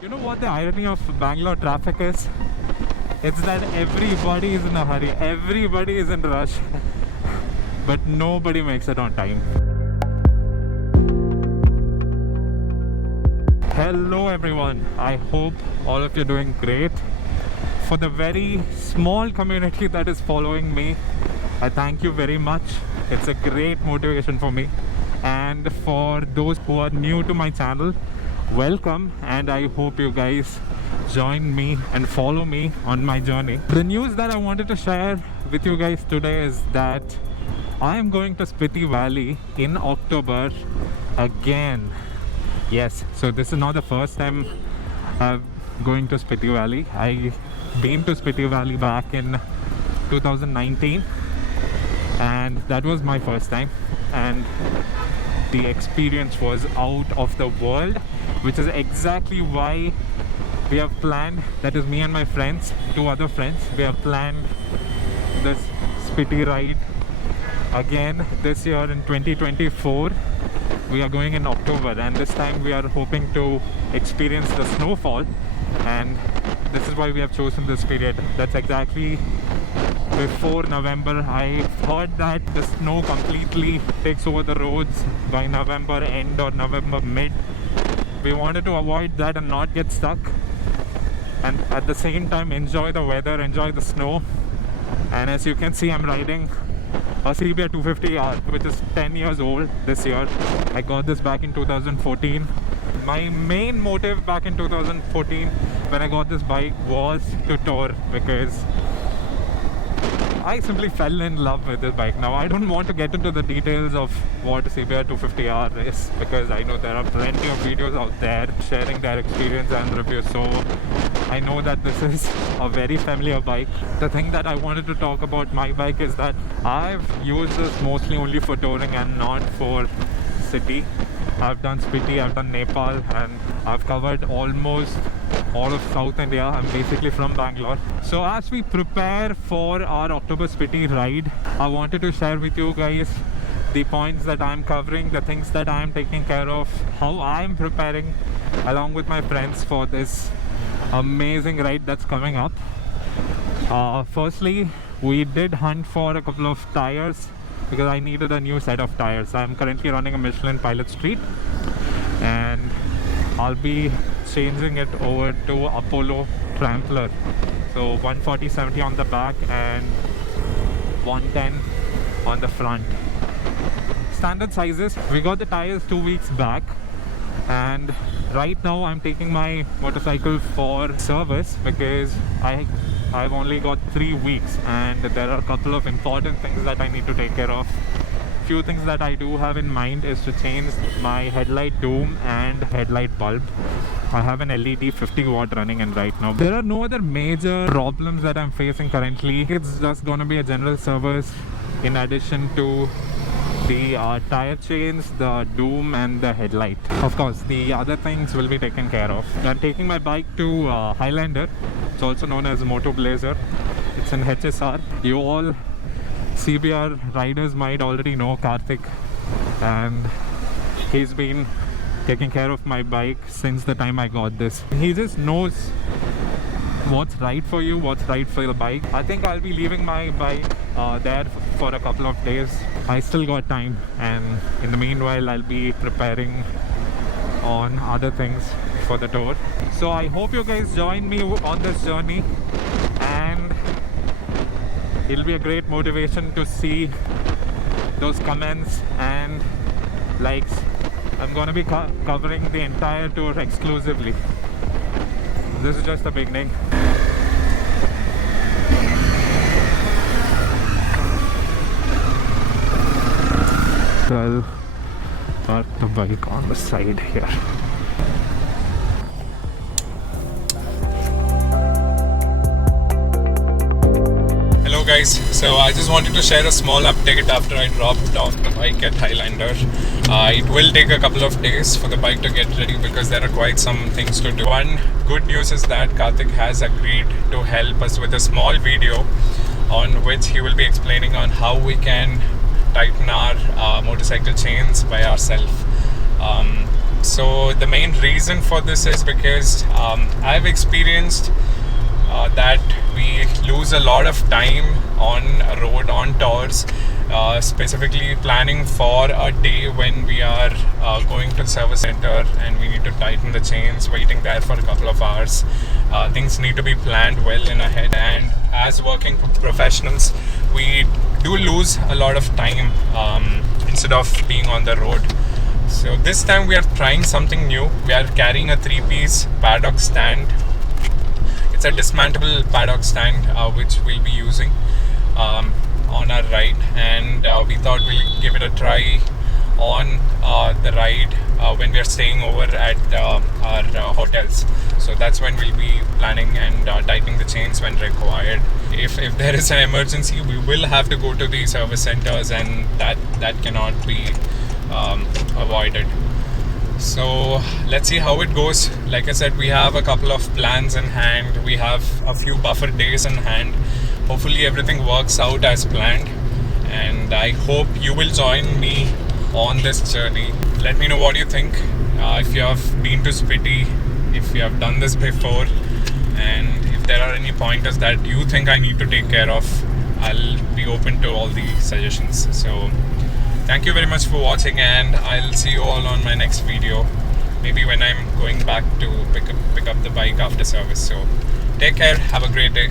You know what the irony of Bangalore traffic is? It's that everybody is in a hurry, everybody is in a rush, but nobody makes it on time. Hello everyone, I hope all of you are doing great. For the very small community that is following me, I thank you very much. It's a great motivation for me. And for those who are new to my channel, welcome, and I hope you guys join me and follow me on my journey. The news that I wanted to share with you guys today is that I am going to Spiti Valley in October again. Yes, so this is not the first time I'm going to Spiti Valley. I been to Spiti Valley back in 2019 and that was my first time, and the experience was out of the world, which is exactly why we have planned, that is me and my friends, two other friends, we have planned this Spiti ride again this year in 2024. We are going in October, and this time we are hoping to experience the snowfall, and this is why we have chosen this period. That's exactly before November. I heard that the snow completely takes over the roads by November end or November mid. We wanted to avoid that and not get stuck, and at the same time enjoy the weather, enjoy the snow. And as you can see, I'm riding a CBR 250R, which is 10 years old this year. I got this back in 2014. My main motive back in 2014 when I got this bike was to tour, because I simply fell in love with this bike. Now, I don't want to get into the details of what CBR 250R is, because I know there are plenty of videos out there sharing their experience and reviews, so I know that this is a very familiar bike. The thing that I wanted to talk about my bike is that I've used this mostly only for touring and not for city. I've done Spiti, I've done Nepal, and I've covered almost all of South India. I'm basically from Bangalore. So as we prepare for our October Spiti ride, I wanted to share with you guys the points that I'm covering, the things that I'm taking care of, how I'm preparing along with my friends for this amazing ride that's coming up. Firstly, we did hunt for a couple of tires because I needed a new set of tires. I'm currently running a Michelin Pilot Street, and I'll be changing it over to Apollo Trampler. So 140/70 on the back and 110 on the front. Standard sizes. We got the tires 2 weeks back, and right now I'm taking my motorcycle for service because I've only got 3 weeks, and there are a couple of important things that I need to take care of. Few things that I do have in mind is to change my headlight dome and headlight bulb. I have an LED 50 watt running in right now. There are no other major problems that I'm facing currently. It's just gonna be a general service in addition to the tire chains, the dome and the headlight. Of course, the other things will be taken care of. I'm taking my bike to Highlander. It's also known as Moto Blazer. It's an HSR. You all CBR riders might already know Karthik, and he's been taking care of my bike since the time I got this. He just knows what's right for you, what's right for the bike. I think I'll be leaving my bike there for a couple of days. I still got time, and in the meanwhile I'll be preparing on other things for the tour. So I hope you guys join me on this journey, and it'll be a great motivation to see those comments and likes. I'm gonna be covering the entire tour exclusively. This is just the beginning. So I'll park the bike on the side here. Hello guys, so I just wanted to share a small update after I dropped off the bike at Highlander. It will take a couple of days for the bike to get ready because there are quite some things to do. One good news is that Karthik has agreed to help us with a small video on which he will be explaining on how we can tighten our motorcycle chains by ourselves. So the main reason for this is because I've experienced that we lose a lot of time on road, on tours, specifically planning for a day when we are going to the service center and we need to tighten the chains, waiting there for a couple of hours. Things need to be planned well in ahead, and as working professionals we do lose a lot of time instead of being on the road. So this time we are trying something new. We are carrying a 3-piece paddock stand. It's a dismantable paddock stand which we'll be using on our ride, and we thought we'll give it a try on the ride when we are staying over at our hotels. So that's when we'll be planning and tightening the chains when required. If there is an emergency, we will have to go to the service centers, and that cannot be avoided. So let's see how it goes. Like I said, we have a couple of plans in hand. We have a few buffer days in hand. Hopefully everything works out as planned, and I hope you will join me on this journey. Let me know what you think. If you have been to Spiti, if you have done this before, and if there are any pointers that you think I need to take care of, I'll be open to all the suggestions. So thank you very much for watching, and I'll see you all on my next video, maybe when I'm going back to pick up the bike after service. So take care, have a great day.